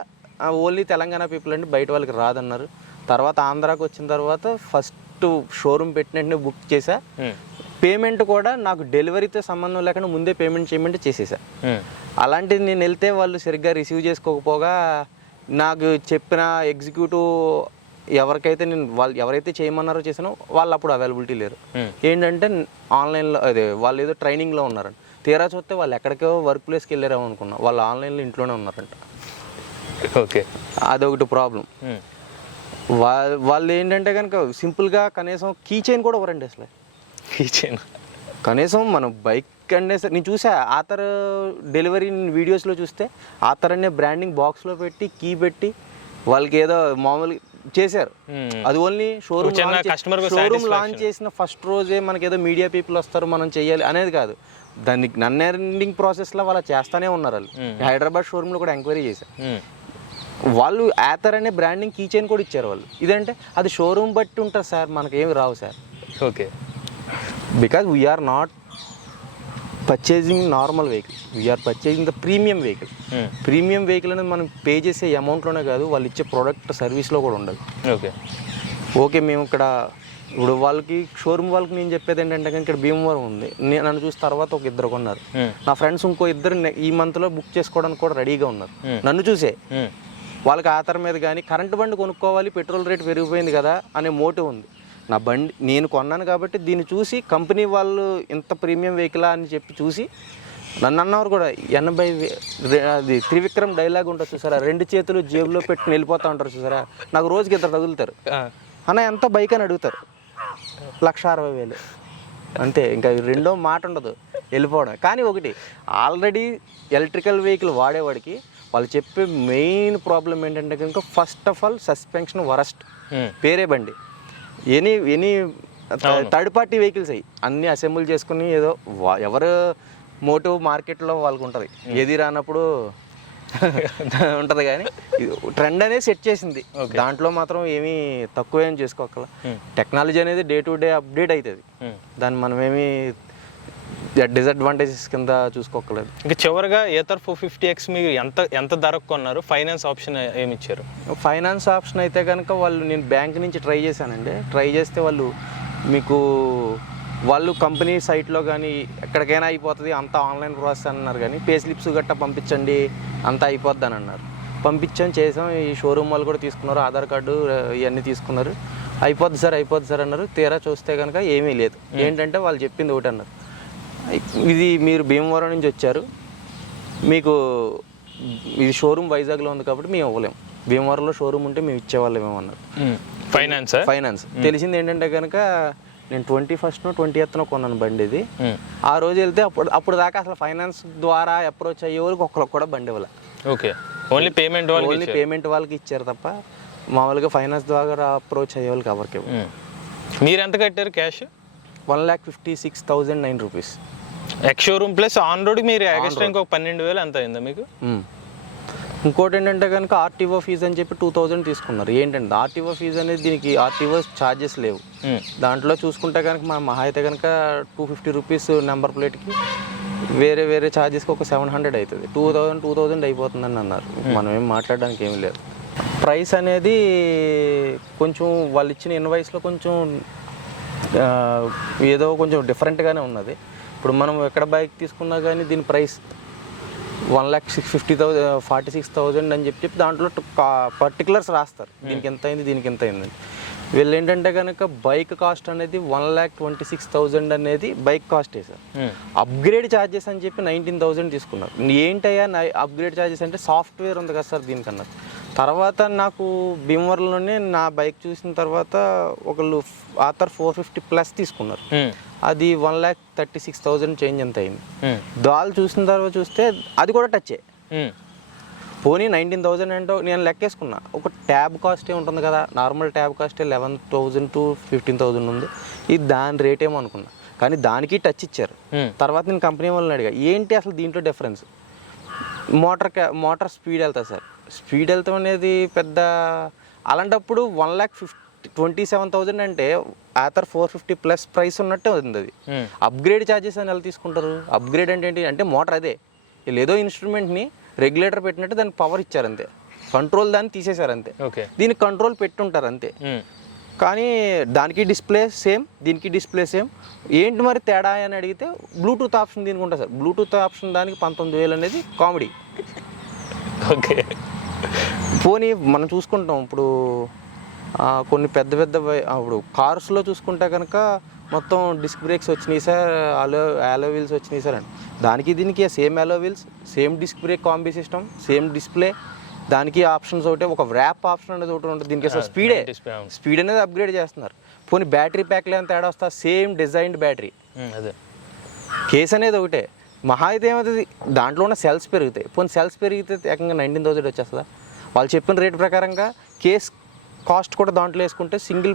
ఓన్లీ తెలంగాణ పీపుల్ అండి, బయట వాళ్ళకి రాదన్నారు. తర్వాత ఆంధ్రాకి వచ్చిన తర్వాత ఫస్ట్ షోరూమ్ పెట్టినట్టు బుక్ చేసా, పేమెంట్ కూడా నాకు డెలివరీతో సంబంధం లేకుండా ముందే పేమెంట్ చేసేసా. అలాంటిది నేను వెళ్తే వాళ్ళు సరిగ్గా రిసీవ్ చేసుకోకపోగా నాకు చెప్పిన ఎగ్జిక్యూటివ్ ఎవరికైతే నేను ఎవరైతే చేయమన్నారో చేసానో వాళ్ళు అప్పుడు అవైలబిలిటీ లేరు. ఏంటంటే ఆన్లైన్లో అదే వాళ్ళు ఏదో ట్రైనింగ్లో ఉన్నారంట. తీరా చూస్తే వాళ్ళు ఎక్కడికో వర్క్ ప్లేస్కి వెళ్ళారేమో అనుకున్నా, వాళ్ళు ఆన్లైన్లో ఇంట్లోనే ఉన్నారంట. ఓకే, అదొకటి ప్రాబ్లం. వాళ్ళు ఏంటంటే కనుక సింపుల్గా కనీసం కీ చైన్ కూడా ఇవ్వరండి అసలు. కీ చైన్ కనీసం మనం బైక్ అంటే సరే నేను చూసా ఆథర్ డెలివరీ వీడియోస్లో చూస్తే ఆథర్ అనే బ్రాండింగ్ బాక్స్లో పెట్టి కీ పెట్టి వాళ్ళకి ఏదో మామూలుగా చేశారు. అది ఓన్లీ షోరూమ్ లాంచ్ చేసిన ఫస్ట్ రోజే మనకి ఏదో మీడియా పీపుల్ వస్తారు మనం చెయ్యాలి అనేది కాదు. దాన్ని నన్ ఎండింగ్ ప్రాసెస్లో వాళ్ళు చేస్తానే ఉన్నారు. వాళ్ళు హైదరాబాద్ షోరూంలో కూడా ఎంక్వైరీ చేశారు. వాళ్ళు ఆథర్ అనే బ్రాండింగ్ కీ చైన్ కూడా ఇచ్చారు వాళ్ళు. ఇదంటే అది షోరూమ్ బట్టి ఉంటుంది సార్, మనకేమి రావు sir. Okay, because we are not purchasing normal vehicle, we are purchasing the premium vehicle. Premium vehicle అనేది మనం పే చేసే అమౌంట్లోనే కాదు, వాళ్ళు ఇచ్చే ప్రోడక్ట్ సర్వీస్లో కూడా ఉండదు. ఓకే, మేము ఇక్కడ ఇప్పుడు వాళ్ళకి షోరూమ్ వాళ్ళకి నేను చెప్పేది ఏంటంటే ఇక్కడ భీమవరం ఉంది, నన్ను చూసిన తర్వాత ఒక ఇద్దరు కొన్నారు. నా ఫ్రెండ్స్ ఇంకో ఇద్దరు ఈ మంత్లో బుక్ చేసుకోవడానికి కూడా రెడీగా ఉన్నారు. నన్ను చూసే వాళ్ళకి ఆధార్ మీద కానీ కరెంటు బండి కొనుక్కోవాలి, పెట్రోల్ రేట్ పెరిగిపోయింది కదా అనే మోటివ్ ఉంది. నా బండి నేను కొన్నాను కాబట్టి దీన్ని చూసి కంపెనీ వాళ్ళు ఇంత ప్రీమియం వెహికలా అని చెప్పి చూసి నన్ను అన్నవారు కూడా 80 అది త్రివిక్రమ్ డైలాగ్ ఉంటుంది చూసారా, 2 చేతులు జేబులో పెట్టుకుని వెళ్ళిపోతూ ఉంటారు చూసారా, నాకు రోజుకి ఇద్దరు తగులుతారు. అన్న ఎంత బైక్ అని అడుగుతారు, 1,60,000 అంతే. ఇంకా రెండో మాట ఉండదు, వెళ్ళిపోవడం. కానీ ఒకటి ఆల్రెడీ ఎలక్ట్రికల్ వెహికల్ వాడేవాడికి వాళ్ళు చెప్పే మెయిన్ ప్రాబ్లం ఏంటంటే కనుక first of all suspension worst. పేరే బండి ఎనీ థర్డ్ పార్టీ వెహికల్స్ అయ్యి అన్నీ అసెంబుల్ చేసుకుని ఏదో ఎవరు మోటివ్ మార్కెట్లో వాళ్ళకు ఉంటుంది, ఏది రానప్పుడు ఉంటుంది. కానీ ట్రెండ్ అనేది సెట్ చేసింది, దాంట్లో మాత్రం ఏమీ తక్కువ ఏం చేసుకోగల. టెక్నాలజీ అనేది డే టు డే అప్డేట్ అవుతుంది, దాన్ని మనమేమి డిసడ్వాంటేజెస్ కింద చూసుకోకలేదు. ఇంకా చివరిగా ఏథర్ 450X మీరు ఎంత ధరకు కొన్నారు? ఫైనాన్స్ ఆప్షన్ ఏమి ఇచ్చారు? ఫైనాన్స్ ఆప్షన్ అయితే కనుక నేను బ్యాంక్ నుంచి ట్రై చేశానండి. ట్రై చేస్తే వాళ్ళు కంపెనీ సైట్లో కానీ ఎక్కడికైనా అయిపోతుంది, అంతా ఆన్లైన్ ప్రాసెస్ అన్నారు. కానీ పే స్లిప్స్ గట్టా పంపించండి అంతా అయిపోద్ది అని అన్నారు. పంపించాం, చేసాం. ఈ షోరూమ్ వాళ్ళు కూడా తీసుకున్నారు, ఆధార్ కార్డు ఇవన్నీ తీసుకున్నారు. అయిపోద్ది సార్ అన్నారు. తీరా చూస్తే కనుక ఏమీ లేదు. ఏంటంటే వాళ్ళు చెప్పింది ఒకటి అన్నారు, ఇది మీరు భీమవరం నుంచి వచ్చారు, మీకు ఇది షోరూమ్ వైజాగ్లో ఉంది కాబట్టి మేము ఇవ్వలేము, భీమవరంలో షోరూమ్ ఉంటే మేము ఇచ్చేవాళ్ళం ఏమన్నారు. ఫైనాన్స్ తెలిసింది ఏంటంటే కనుక నేను 21st 20th కొన్నాను బండి. ఇది ఆ రోజు వెళ్తే అప్పుడు దాకా అసలు ఫైనాన్స్ ద్వారా అప్రోచ్ అయ్యే వరకు ఒక్కరికి కూడా బండి ఇవ్వాలి. ఓకే, ఓన్లీ పేమెంట్ వాళ్ళకి ఇచ్చారు తప్ప మామూలుగా ఫైనాన్స్ ద్వారా అప్రోచ్ అయ్యే వాళ్ళకి ఎవరికి. మీరు ఎంత కట్టారు cash? 1,56,009 rupees. Ex showroom plus on road మీరు ఎక్స్ట్రా ఇంకొక 12,000 ఎంత అయిందా మీకు? ఇంకోటి ఏంటంటే కనుక ఆర్టీఓ ఫీజు అని చెప్పి 2,000 తీసుకున్నారు. ఏంటంటే ఆర్టీఓ ఫీజు అనేది దీనికి ఆర్టీఓ ఛార్జెస్ లేవు. దాంట్లో చూసుకుంటే కనుక మా మహా అయితే కనుక 250 రూపీస్ నెంబర్ ప్లేట్కి, వేరే ఛార్జెస్కి ఒక 700 అవుతుంది. 2,000 అయిపోతుందని అన్నారు. మనం ఏం మాట్లాడడానికి ఏమీ లేదు. ప్రైస్ అనేది కొంచెం వాళ్ళు ఇచ్చిన ఇన్వాయిస్లో కొంచెం ఏదో కొంచెం డిఫరెంట్గానే ఉన్నది. ఇప్పుడు మనం ఎక్కడ బైక్ తీసుకున్నా కానీ దీని ప్రైస్ 1,46,000 అని చెప్పి దాంట్లో పర్టికులర్స్ రాస్తారు, దీనికి ఎంత అయింది దీనికి ఎంత అయిందని. వీళ్ళు ఏంటంటే కనుక బైక్ కాస్ట్ అనేది 1,26,000 అనేది బైక్ కాస్టే సార్. అప్గ్రేడ్ ఛార్జెస్ అని చెప్పి 19,000 తీసుకున్నారు. ఏంటయ్యా అప్గ్రేడ్ ఛార్జెస్ అంటే సాఫ్ట్వేర్ ఉంది కదా సార్ దీనికన్నా. తర్వాత నాకు భీమవరంలోనే నా బైక్ చూసిన తర్వాత ఒకళ్ళు ఆథర్ 450+ తీసుకున్నారు. అది 1,36,000 చేంజ్ ఎంత అయింది. దాల్ చూసిన తర్వాత చూస్తే అది కూడా టచ్చే. పోనీ 19,000 ఏంటో నేను లెక్కేసుకున్నా. ఒక ట్యాబ్ కాస్ట్ ఉంటుంది కదా, నార్మల్ ట్యాబ్ కాస్ట్ 11,000 to 15,000 ఉంది. ఇది దాని రేట్ ఏమో అనుకున్నా, కానీ దానికి టచ్ ఇచ్చారు. తర్వాత నేను కంపెనీ వాళ్ళని అడిగా, ఏంటి అసలు దీంట్లో డిఫరెన్స్? మోటార్ స్పీడ్ వెళ్తుంది సార్. స్పీడ్ వెళ్తాం అనేది పెద్ద, అలాంటప్పుడు 1,27,000 అంటే ఆథర్ 450+ ప్రైస్ ఉన్నట్టే ఉంది. అది అప్గ్రేడ్ ఛార్జెస్ అని ఎలా తీసుకుంటారు? అప్గ్రేడ్ అంటే ఏంటి అంటే మోటార్ అదే, ఏదో ఇన్స్ట్రుమెంట్ని రెగ్యులేటర్ పెట్టినట్టు దానికి పవర్ ఇచ్చారు అంతే, కంట్రోల్ దాన్ని తీసేశారు అంతే. దీనికి కంట్రోల్ పెట్టుంటారు అంతే. కానీ దానికి డిస్ప్లే సేమ్, దీనికి డిస్ప్లే సేమ్. ఏంటి మరి తేడా అని అడిగితే బ్లూటూత్ ఆప్షన్ దీనికి ఉంటుంది సార్. బ్లూటూత్ ఆప్షన్ దానికి 19,000 అనేది కామెడీ. ఓకే. పోనీ మనం చూసుకుంటాం ఇప్పుడు కొన్ని పెద్ద ఇప్పుడు కార్స్లో చూసుకుంటే కనుక మొత్తం డిస్క్ బ్రేక్స్ వచ్చినాయి సార్, అలో వీల్స్ వచ్చినాయి సార్ అని. దానికి దీనికి same alloy wheels, same disc brake combi system, same display, దానికి ఆప్షన్స్ ఒకటే, ఒక ర్యాప్ ఆప్షన్ అనేది ఒకటి ఉంటుంది. దీనికి అసలు స్పీడ్ అనేది అప్గ్రేడ్ చేస్తున్నారు. పోనీ బ్యాటరీ ప్యాక్లో ఏమైనా తేడా వస్తా, సేమ్ డిజైన్డ్ బ్యాటరీ, అదే కేస్ అనేది ఒకటే. మహా అయితే ఏమవుతుంది, దాంట్లో ఉన్న సెల్స్ పెరుగుతాయి. పోనీ సెల్స్ పెరిగితే ఏకంగా 19,000 వచ్చేస్తుందా? వాళ్ళు చెప్పిన రేట్ ప్రకారంగా కేస్ కాస్ట్ కూడా దాంట్లో వేసుకుంటే సింగిల్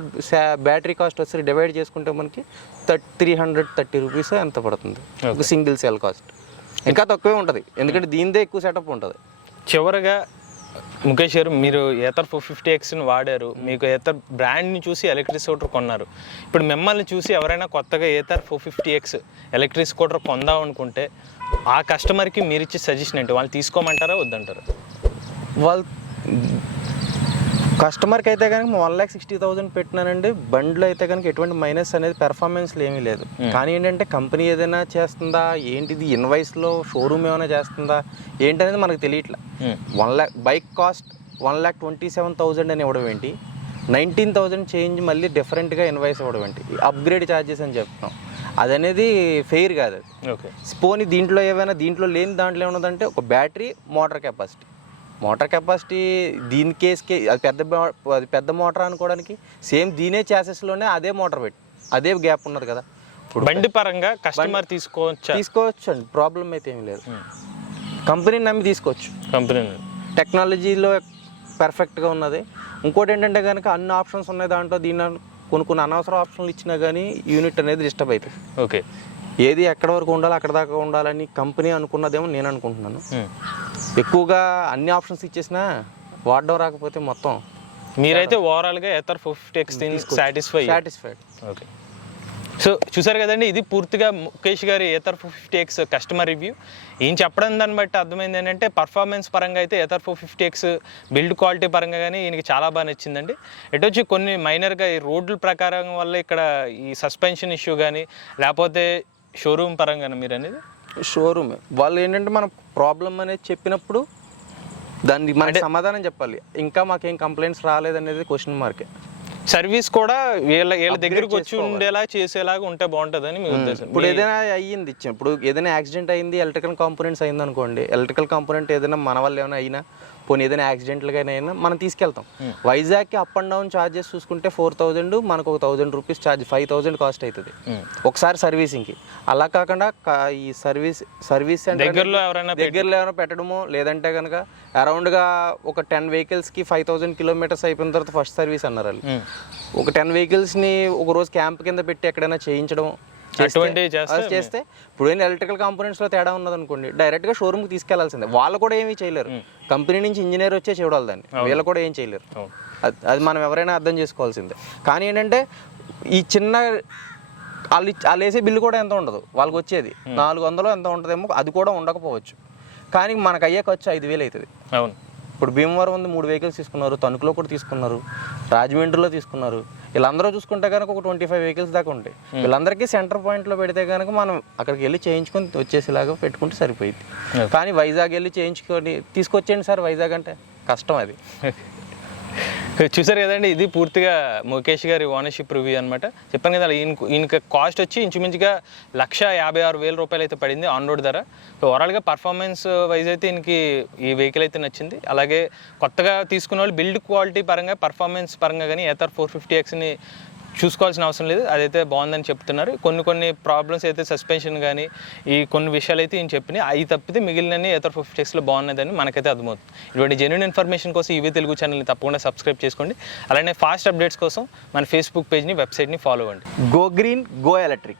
బ్యాటరీ కాస్ట్ వచ్చి డివైడ్ చేసుకుంటే మనకి 330 రూపీస్ ఎంత పడుతుంది ఒక సింగిల్ సెల్ కాస్ట్. ఇంకా తక్కువే ఉంటుంది, ఎందుకంటే దీనిదే ఎక్కువ సెటప్ ఉంటుంది. చివరగా ముఖేష్ గారు, మీరు ఏథర్ 450Xని వాడారు, మీకు ఏథర్ బ్రాండ్ని చూసి ఎలక్ట్రిక్ స్కూటర్ కొన్నారు. ఇప్పుడు మిమ్మల్ని చూసి ఎవరైనా కొత్తగా ఏథర్ 450X ఎలక్ట్రిక్ స్కూటర్ కొందాం అనుకుంటే ఆ కస్టమర్కి మీరు ఇచ్చే సజెషన్ ఏంటి? వాళ్ళు తీసుకోమంటారా వద్దంటారా? వాళ్ళు కస్టమర్కి అయితే కనుక 1,60,000 పెట్టినానండి. బండ్లో అయితే కనుక ఎటువంటి మైనస్ అనేది పెర్ఫార్మెన్స్లో ఏమీ లేదు. కానీ ఏంటంటే కంపెనీ ఏదైనా చేస్తుందా ఏంటిది, ఇన్వాయిస్లో షోరూమ్ ఏమైనా చేస్తుందా ఏంటనేది మనకు తెలియట్లా. 1 lakh బైక్ కాస్ట్ 1,27,000 అని ఇవ్వడం ఏంటి, 19,000 చేంజ్ మళ్ళీ డిఫరెంట్గా ఇన్వాయిస్ ఇవ్వడం ఏంటి, అప్గ్రేడ్ ఛార్జెస్ అని చెప్తున్నాం. అదనేది ఫెయిర్ కాదు అది. ఓకే. పోనీ దీంట్లో ఏమైనా, దీంట్లో లేని దాంట్లో ఏమన్నదంటే ఒక బ్యాటరీ, మోటార్ కెపాసిటీ దీని కేసుకి అది పెద్ద మోటార్ అనుకోవడానికి సేమ్ దీనే ఛాసెస్లోనే అదే మోటార్ పెట్టి అదే గ్యాప్ ఉన్నది కదా. ఇప్పుడు బండి పరంగా కస్టమర్ తీసుకోవచ్చు అండి, ప్రాబ్లం అయితే ఏమి లేదు. కంపెనీని నమ్మి తీసుకోవచ్చు. కంపెనీ టెక్నాలజీలో పర్ఫెక్ట్గా ఉన్నది. ఇంకోటి ఏంటంటే కనుక అన్ని ఆప్షన్స్ ఉన్నాయి దాంట్లో. దీని కొన్ని అనవసర ఆప్షన్లు ఇచ్చినా కానీ యూనిట్ అనేది డిస్టర్బ్ అవుతుంది. ఓకే. ఏది ఎక్కడ వరకు ఉండాలి అక్కడ దాకా ఉండాలని కంపెనీ అనుకున్నదేమో నేను అనుకుంటున్నాను. ఎక్కువగా అన్ని ఆప్షన్స్ ఇచ్చేసినా వాడడం రాకపోతే మొత్తం. మీరైతే ఓవరాల్గా Ather 450X satisfied. Okay. So చూసారు కదండి, ఇది పూర్తిగా ముఖేష్ గారి ఏథర్ 450X కస్టమర్ రివ్యూ. ఈయన చెప్పడం దాన్ని బట్టి అర్థమైంది ఏంటంటే పర్ఫార్మెన్స్ పరంగా అయితే ఏథర్ 450X బిల్డ్ క్వాలిటీ పరంగా కానీ ఈయనకి చాలా బాగా నచ్చిందండి. ఎటొచ్చి కొన్ని మైనర్గా ఈ రోడ్ల ప్రకారం వల్ల ఇక్కడ ఈ సస్పెన్షన్ ఇష్యూ కానీ లేకపోతే షోరూమ్ పరంగా మీరు అనేది షోరూమ్ వాళ్ళు ఏంటంటే మన ప్రాబ్లం అనేది చెప్పినప్పుడు దాన్ని మనకి సమాధానం చెప్పాలి. ఇంకా మాకేం కంప్లైంట్స్ రాలేదనేది క్వశ్చన్ మార్కే. సర్వీస్ కూడా వీళ్ళ దగ్గరికి వచ్చి ఉండేలా చేసేలాగా ఉంటే బాగుంటుందని మీ ఉద్దేశం. ఇప్పుడు ఏదైనా అయ్యింది, ఇప్పుడు ఏదైనా యాక్సిడెంట్ అయింది, ఎలక్ట్రికల్ కాంపోనెంట్స్ అయింది అనుకోండి, ఎలక్ట్రికల్ కాంపోనెంట్ ఏదైనా మన వల్ల ఏమైనా అయినా, పోనీ ఏదైనా యాక్సిడెంట్లుగా అయినా మనం తీసుకెళ్తాం. వైజాగ్కి అప్ అండ్ డౌన్ ఛార్జెస్ చూసుకుంటే 4,000, మనకు ఒక 1,000 రూపీస్ ఛార్జ్, 5,000 కాస్ట్ అవుతుంది ఒకసారి సర్వీసింగ్కి. అలా కాకుండా ఈ సర్వీస్ సెంటర్ దగ్గరలో ఎవరైనా పెట్టడము, లేదంటే కనుక అరౌండ్గా ఒక 10 వెహికల్స్కి 5,000 కిలోమీటర్స్ అయిపోయిన తర్వాత ఫస్ట్ సర్వీస్ అన్నారు వాళ్ళు. ఒక 10 వెహికల్స్ని ఒక రోజు క్యాంప్ కింద పెట్టి ఎక్కడైనా చేయించడం చేస్తే ఇప్పుడు ఏంటి ఎలక్ట్రికల్ కాంపోనెంట్స్లో తేడా ఉన్నదనుకోండి, డైరెక్ట్గా షోరూమ్కి తీసుకెళ్లాల్సిందే. వాళ్ళు కూడా ఏమీ చేయలేరు, కంపెనీ నుంచి ఇంజనీర్ వచ్చే చూడాలి దాన్ని, వీళ్ళు కూడా ఏం చేయలేరు. అది మనం ఎవరైనా అర్థం చేసుకోవాల్సిందే. కానీ ఏంటంటే ఈ చిన్న వాళ్ళు వేసే బిల్లు కూడా ఎంత ఉండదు, వాళ్ళకి వచ్చేది 400 ఎంత ఉంటుందేమో, అది కూడా ఉండకపోవచ్చు. కానీ మనకు అయ్యే ఖర్చు 5,000 అవుతుంది. అవును. ఇప్పుడు భీమవరం ఉంది 3 వెహికల్స్ తీసుకున్నారు, తణుకులో కూడా తీసుకున్నారు, రాజమండ్రిలో తీసుకున్నారు. వీళ్ళందరూ చూసుకుంటే కనుక ఒక 25 వెహికల్స్ దాకా ఉంటాయి. వీళ్ళందరికీ సెంటర్ పాయింట్లో పెడితే కనుక మనం అక్కడికి వెళ్ళి చేయించుకొని వచ్చేసేలాగా పెట్టుకుంటే సరిపోయింది. కానీ వైజాగ్ వెళ్ళి చేయించుకొని తీసుకొచ్చేయండి సార్ వైజాగ్ అంటే కష్టం. అది చూసారు కదండి, ఇది పూర్తిగా ముఖేష్ గారి ఓనర్షిప్ రివ్యూ అనమాట. చెప్పాను కదా, ఈయనకి కాస్ట్ వచ్చి ఇంచుమించుగా 1,56,000 రూపాయలు అయితే పడింది ఆన్ రోడ్ ధర. సో ఓవరాల్గా పర్ఫార్మెన్స్ వైజ్ అయితే ఈయనకి ఈ వెహికల్ అయితే నచ్చింది. అలాగే కొత్తగా తీసుకున్న వాళ్ళు బిల్డ్ క్వాలిటీ పరంగా, పర్ఫార్మెన్స్ పరంగా కానీ ఏథర్ 450Xని చూసుకోవాల్సిన అవసరం లేదు, అదైతే బాగుందని చెప్తున్నారు. కొన్ని ప్రాబ్లమ్స్ అయితే సస్పెన్షన్ కానీ ఈ కొన్ని విషయాలు అయితే ఈయన చెప్పినాయి, అవి తప్పితే మిగిలినవి ఏథర్ 450Xలో బాగున్నదని మనకైతే అర్థమవుతుంది. ఇటువంటి జెన్యూన్ ఇన్ఫర్మేషన్ కోసం ఈవీ తెలుగు ఛానల్ని తప్పకుండా సబ్స్క్రైబ్ చేసుకోండి. అలానే ఫాస్ట్ అప్డేట్స్ కోసం మన ఫేస్బుక్ పేజ్ని, వెబ్సైట్ని ఫాలో అవ్వండి. Go green, go electric.